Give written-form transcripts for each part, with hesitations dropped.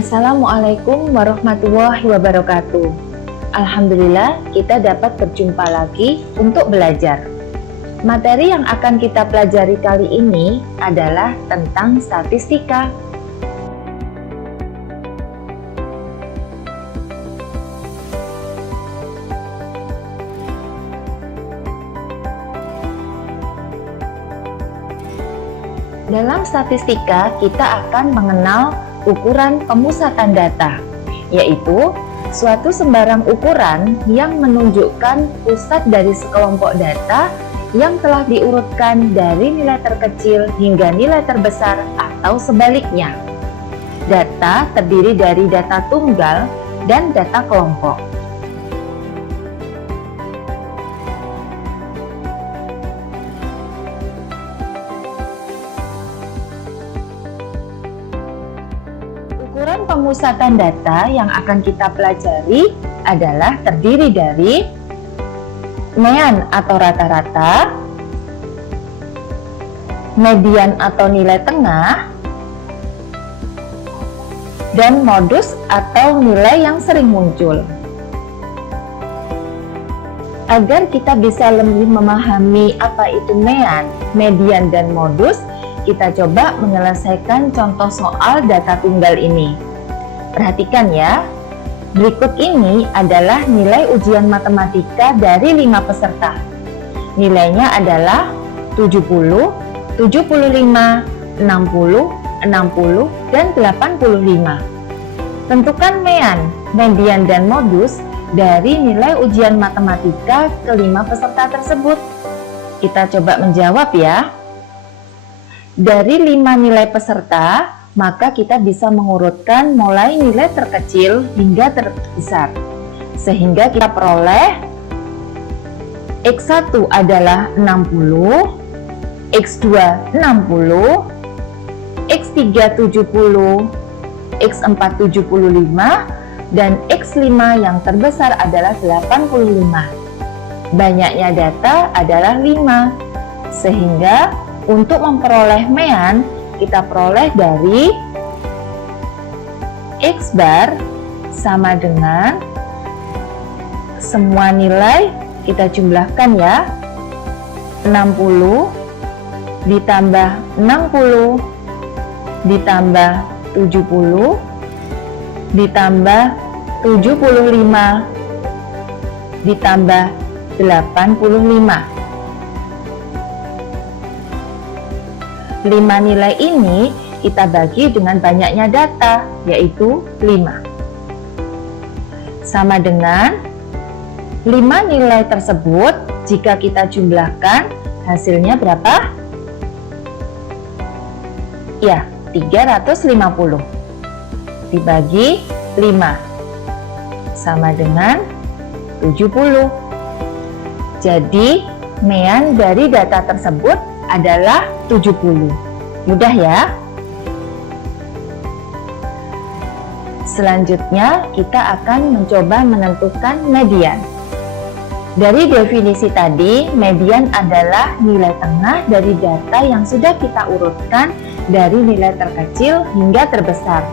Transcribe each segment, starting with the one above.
Assalamualaikum warahmatullahi wabarakatuh. Alhamdulillah kita dapat berjumpa lagi untuk belajar. Materi yang akan kita pelajari kali ini adalah tentang statistika. Dalam statistika kita akan mengenal ukuran pemusatan data, yaitu suatu sembarang ukuran yang menunjukkan pusat dari sekelompok data yang telah diurutkan dari nilai terkecil hingga nilai terbesar atau sebaliknya. Data terdiri dari data tunggal dan data kelompok. Ukuran pemusatan data yang akan kita pelajari adalah terdiri dari mean atau rata-rata, median atau nilai tengah, dan modus atau nilai yang sering muncul. Agar kita bisa lebih memahami apa itu mean, median, dan modus, kita coba menyelesaikan contoh soal data tunggal ini. Perhatikan ya, berikut ini adalah nilai ujian matematika dari 5 peserta. Nilainya adalah 70, 75, 60, 60, dan 85. Tentukan mean, median, dan modus dari nilai ujian matematika ke-5 peserta tersebut. Kita coba menjawab ya. Dari 5 nilai peserta, maka kita bisa mengurutkan mulai nilai terkecil hingga terbesar. Sehingga kita peroleh X1 adalah 60, X2 60, X3 70, X4 75, dan X5 yang terbesar adalah 85. Banyaknya data adalah 5, sehingga untuk memperoleh mean, kita peroleh dari X bar sama dengan semua nilai kita jumlahkan ya, 60 ditambah 60 ditambah 70 ditambah 75 ditambah 85. 5 nilai ini kita bagi dengan banyaknya data, yaitu 5. Sama dengan 5 nilai tersebut, jika kita jumlahkan, hasilnya berapa? Ya, 350. Dibagi 5. Sama dengan 70. Jadi, mean dari data tersebut adalah 70. Mudah ya? Selanjutnya kita akan mencoba menentukan median. Dari definisi tadi, median adalah nilai tengah dari data yang sudah kita urutkan dari nilai terkecil hingga terbesar.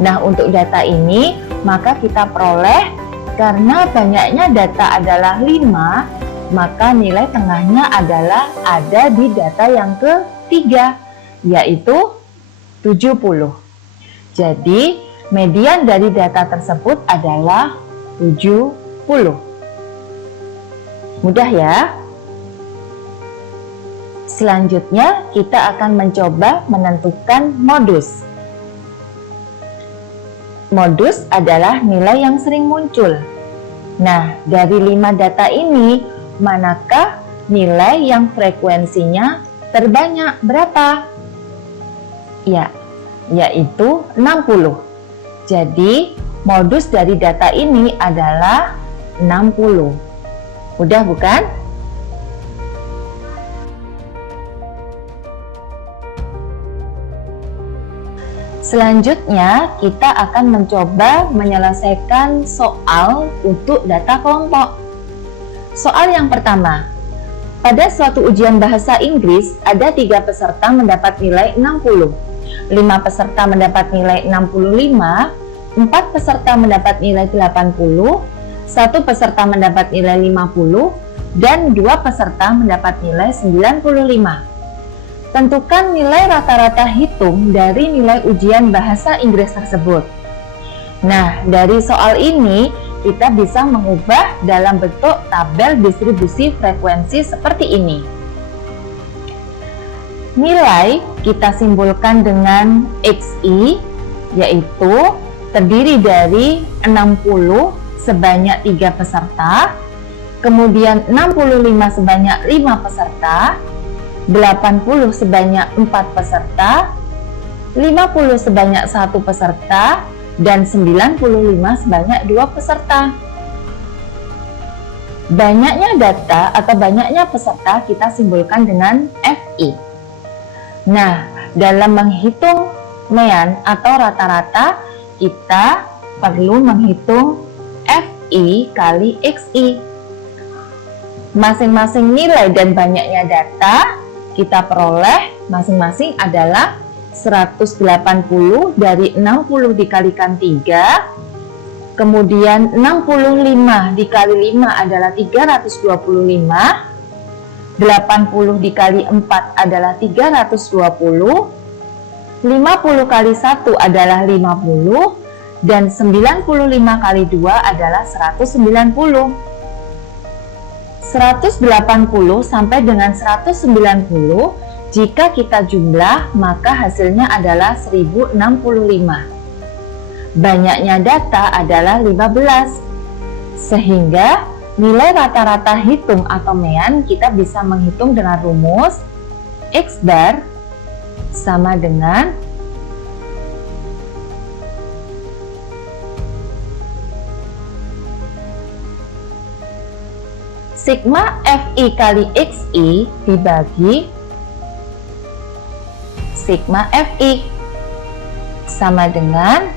Nah, untuk data ini maka kita peroleh karena banyaknya data adalah 5, maka nilai tengahnya adalah ada di data yang ketiga, yaitu 70. Jadi, median dari data tersebut adalah 70. Mudah ya? Selanjutnya, kita akan mencoba menentukan modus. Modus adalah nilai yang sering muncul. Nah, dari 5 data ini, manakah nilai yang frekuensinya terbanyak? Berapa? Ya, yaitu 60. Jadi, modus dari data ini adalah 60. Mudah bukan? Selanjutnya, kita akan mencoba menyelesaikan soal untuk data kelompok. Soal yang pertama, pada suatu ujian bahasa Inggris, ada 3 peserta mendapat nilai 60. 5 peserta mendapat nilai 65, 4 peserta mendapat nilai 80, 1 peserta mendapat nilai 50, dan 2 peserta mendapat nilai 95. Tentukan nilai rata-rata hitung dari nilai ujian bahasa Inggris tersebut. Nah, dari soal ini kita bisa mengubah dalam bentuk tabel distribusi frekuensi seperti ini. Nilai kita simbolkan dengan XI, yaitu terdiri dari 60 sebanyak 3 peserta, kemudian 65 sebanyak 5 peserta, 80 sebanyak 4 peserta, 50 sebanyak 1 peserta, dan 95 sebanyak 2 peserta. Banyaknya data atau banyaknya peserta kita simbolkan dengan FI. Nah, dalam menghitung mean atau rata-rata, kita perlu menghitung FI kali XI. Masing-masing nilai dan banyaknya data kita peroleh masing-masing adalah 180 dari 60 dikalikan 3, kemudian 65 dikali 5 adalah 325, 80 dikali 4 adalah 320, 50 kali 1 adalah 50, dan 95 kali 2 adalah 190. 180 sampai dengan 190 jika kita jumlah, maka hasilnya adalah 1065. Banyaknya data adalah 15. Sehingga nilai rata-rata hitung atau mean kita bisa menghitung dengan rumus X bar sama dengan sigma FI kali XI dibagi sigma FI sama dengan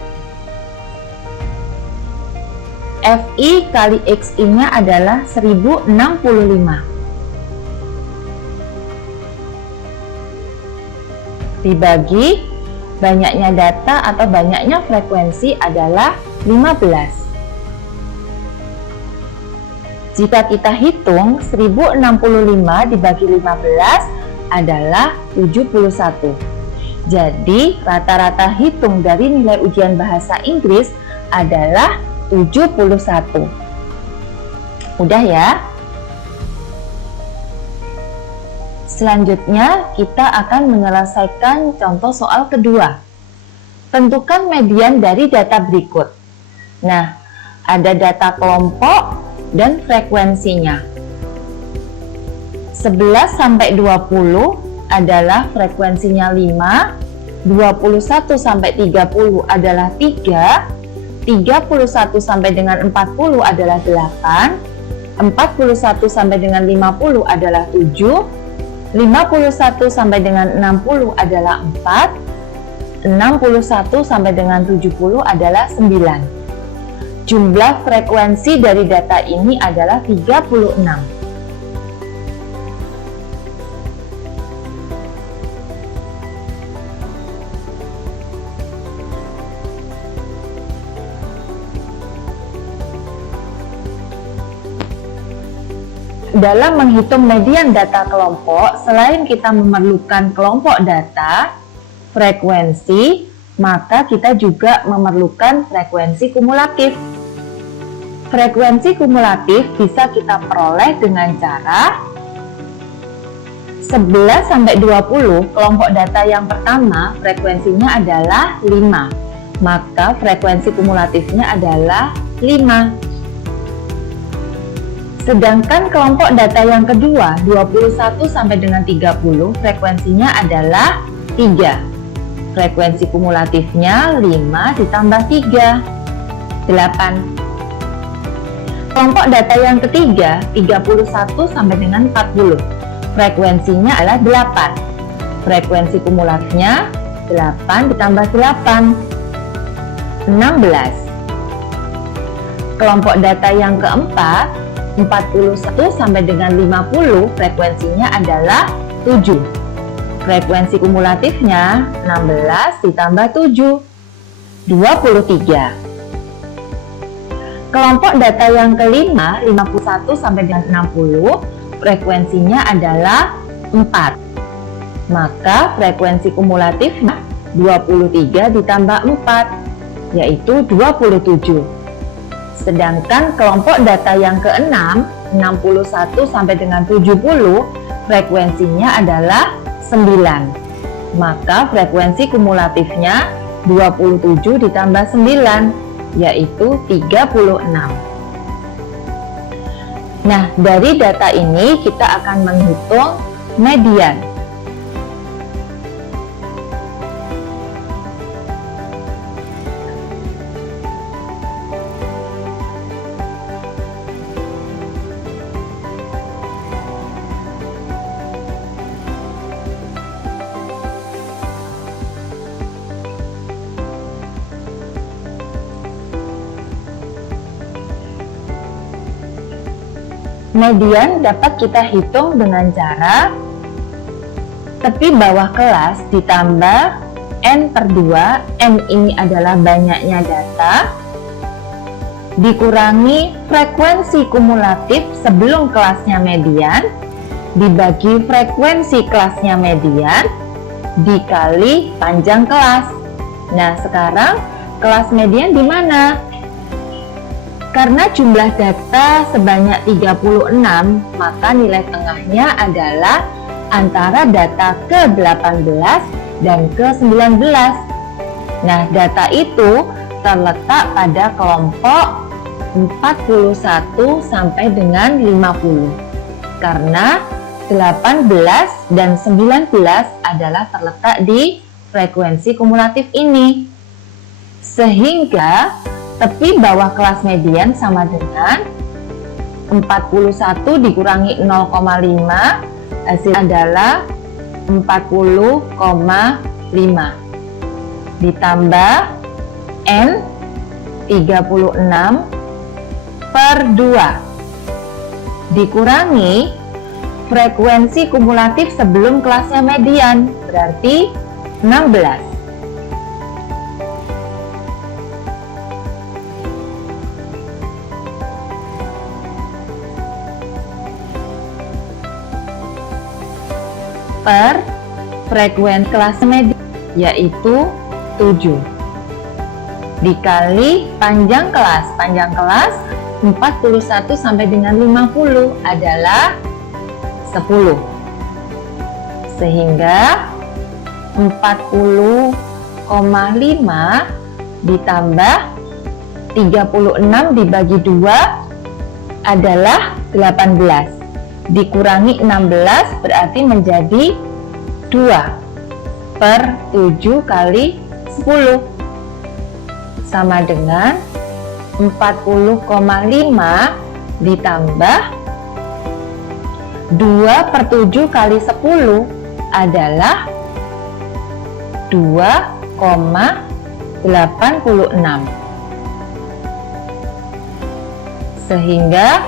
FI kali XI nya adalah 1065 dibagi banyaknya data atau banyaknya frekuensi adalah 15. Jika kita hitung 1065 dibagi 15 adalah 71. Jadi, rata-rata hitung dari nilai ujian bahasa Inggris adalah 71. Mudah ya? Selanjutnya, kita akan menyelesaikan contoh soal kedua. Tentukan median dari data berikut. Nah, ada data kelompok dan frekuensinya. 11 sampai 20 adalah frekuensinya 5, 21 sampai 30 adalah 3, 31 sampai dengan 40 adalah 8, 41 sampai dengan 50 adalah 7, 51 sampai dengan 60 adalah 4, 61 sampai dengan 70 adalah 9. Jumlah frekuensi dari data ini adalah 36. Dalam menghitung median data kelompok, selain kita memerlukan kelompok data, frekuensi, maka kita juga memerlukan frekuensi kumulatif. Frekuensi kumulatif bisa kita peroleh dengan cara 11 sampai 20, kelompok data yang pertama frekuensinya adalah 5, maka frekuensi kumulatifnya adalah 5. Sedangkan kelompok data yang kedua, 21 sampai dengan 30, frekuensinya adalah 3. Frekuensi kumulatifnya 5 ditambah 3, 8. Kelompok data yang ketiga, 31 sampai dengan 40, frekuensinya adalah 8. Frekuensi kumulatifnya 8 ditambah 8, 16. Kelompok data yang keempat, 41 sampai dengan 50, frekuensinya adalah 7. Frekuensi kumulatifnya 16 ditambah 7, 23. Kelompok data yang kelima, 51 sampai dengan 60, frekuensinya adalah 4. Maka frekuensi kumulatifnya 23 ditambah 4, yaitu 27. Sedangkan kelompok data yang keenam, 61 sampai dengan 70, frekuensinya adalah 9. Maka frekuensi kumulatifnya 27 ditambah 9, yaitu 36. Nah, dari data ini kita akan menghitung median. Median dapat kita hitung dengan cara tepi bawah kelas ditambah N/2, N ini adalah banyaknya data, dikurangi frekuensi kumulatif sebelum kelasnya median, dibagi frekuensi kelasnya median, dikali panjang kelas. Nah, sekarang kelas median di mana? Karena jumlah data sebanyak 36, maka nilai tengahnya adalah antara data ke-18 dan ke-19. Nah, data itu terletak pada kelompok 41 sampai dengan 50. Karena 18 dan 19 adalah terletak di frekuensi kumulatif ini. Sehingga tepi bawah kelas median sama dengan 41 dikurangi 0,5, hasil adalah 40,5 ditambah N 36 per 2 dikurangi frekuensi kumulatif sebelum kelasnya median, berarti 16. Per frekuensi kelas median, yaitu 7 dikali panjang kelas 41 sampai dengan 50 adalah 10, sehingga 40,5 ditambah 36 dibagi 2 adalah 18, dikurangi 16 berarti menjadi 2/7 kali 10 sama dengan 40,5 ditambah 2/7 kali 10 adalah 2,86, sehingga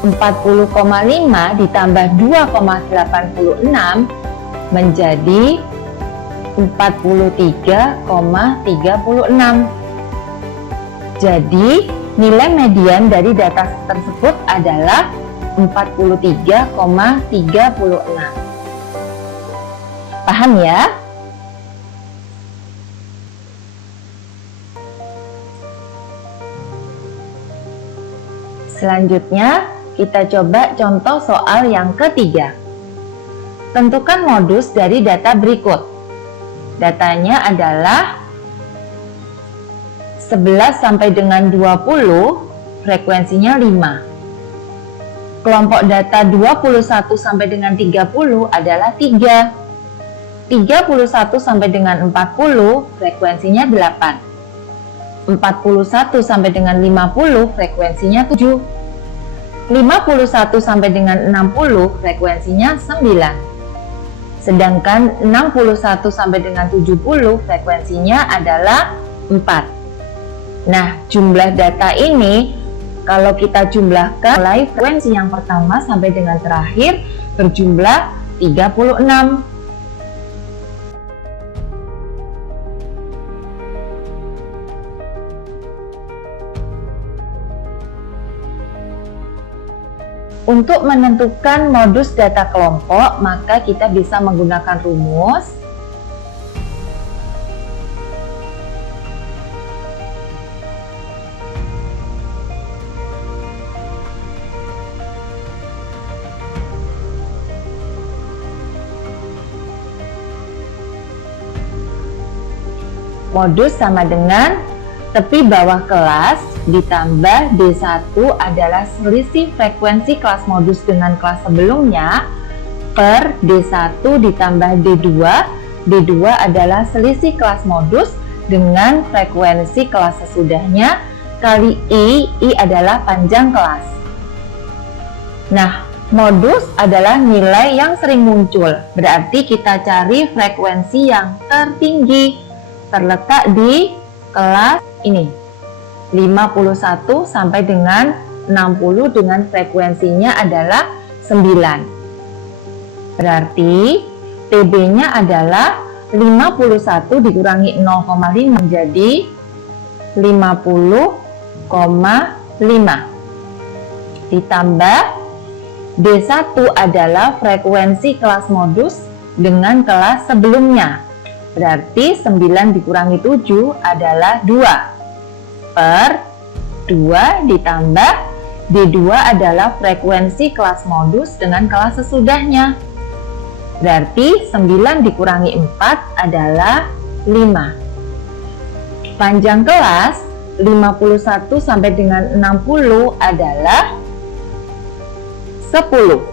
40,5 ditambah 2,86 menjadi 43,36. Jadi nilai median dari data tersebut adalah 43,36. Paham ya? Selanjutnya kita coba contoh soal yang ketiga. Tentukan modus dari data berikut. Datanya adalah 11 sampai dengan 20, frekuensinya 5. Kelompok data 21 sampai dengan 30 adalah 3. 31 sampai dengan 40, frekuensinya 8. 41 sampai dengan 50, frekuensinya 7. 51 sampai dengan 60, frekuensinya 9. Sedangkan 61 sampai dengan 70, frekuensinya adalah 4. Nah, jumlah data ini kalau kita jumlahkan mulai frekuensi yang pertama sampai dengan terakhir berjumlah 36. Untuk menentukan modus data kelompok, maka kita bisa menggunakan rumus. Modus sama dengan tepi bawah kelas ditambah D1 adalah selisih frekuensi kelas modus dengan kelas sebelumnya per D1 ditambah D2. D2 adalah selisih kelas modus dengan frekuensi kelas sesudahnya kali I adalah panjang kelas. Nah, modus adalah nilai yang sering muncul, berarti kita cari frekuensi yang tertinggi. Terletak di kelas ini 51 sampai dengan 60 dengan frekuensinya adalah 9. Berarti TB nya adalah 51 dikurangi 0,5 menjadi 50,5 ditambah D1 adalah frekuensi kelas modus dengan kelas sebelumnya. Berarti 9 dikurangi 7 adalah 2 per 2 ditambah D2 adalah frekuensi kelas modus dengan kelas sesudahnya. Berarti 9 dikurangi 4 adalah 5. Panjang kelas 51 sampai dengan 60 adalah 10.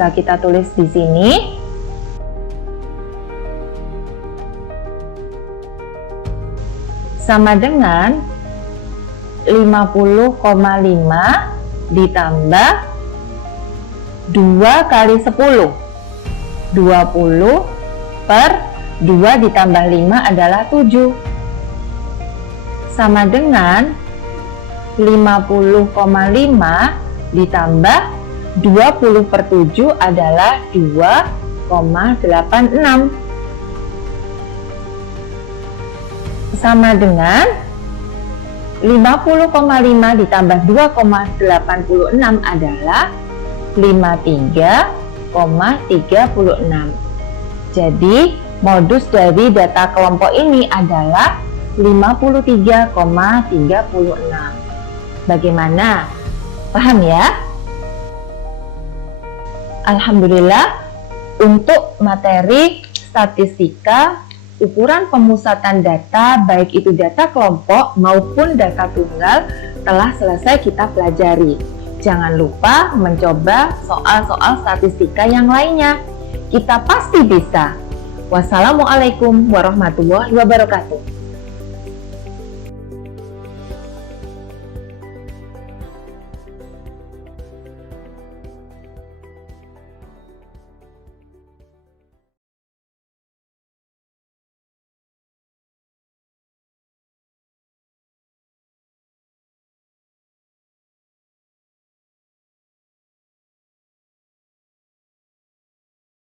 Bisa kita tulis di sini. Sama dengan 50,5 ditambah 2 kali 10. 20 per 2 ditambah 5 adalah 7. Sama dengan 50,5 ditambah 20 per 7 adalah 2,86. Sama dengan 50,5 ditambah 2,86 adalah 53,36. Jadi modus dari data kelompok ini adalah 53,36. Bagaimana? Paham ya? Alhamdulillah, untuk materi statistika, ukuran pemusatan data, baik itu data kelompok maupun data tunggal, telah selesai kita pelajari. Jangan lupa mencoba soal-soal statistika yang lainnya. Kita pasti bisa. Wassalamualaikum warahmatullahi wabarakatuh.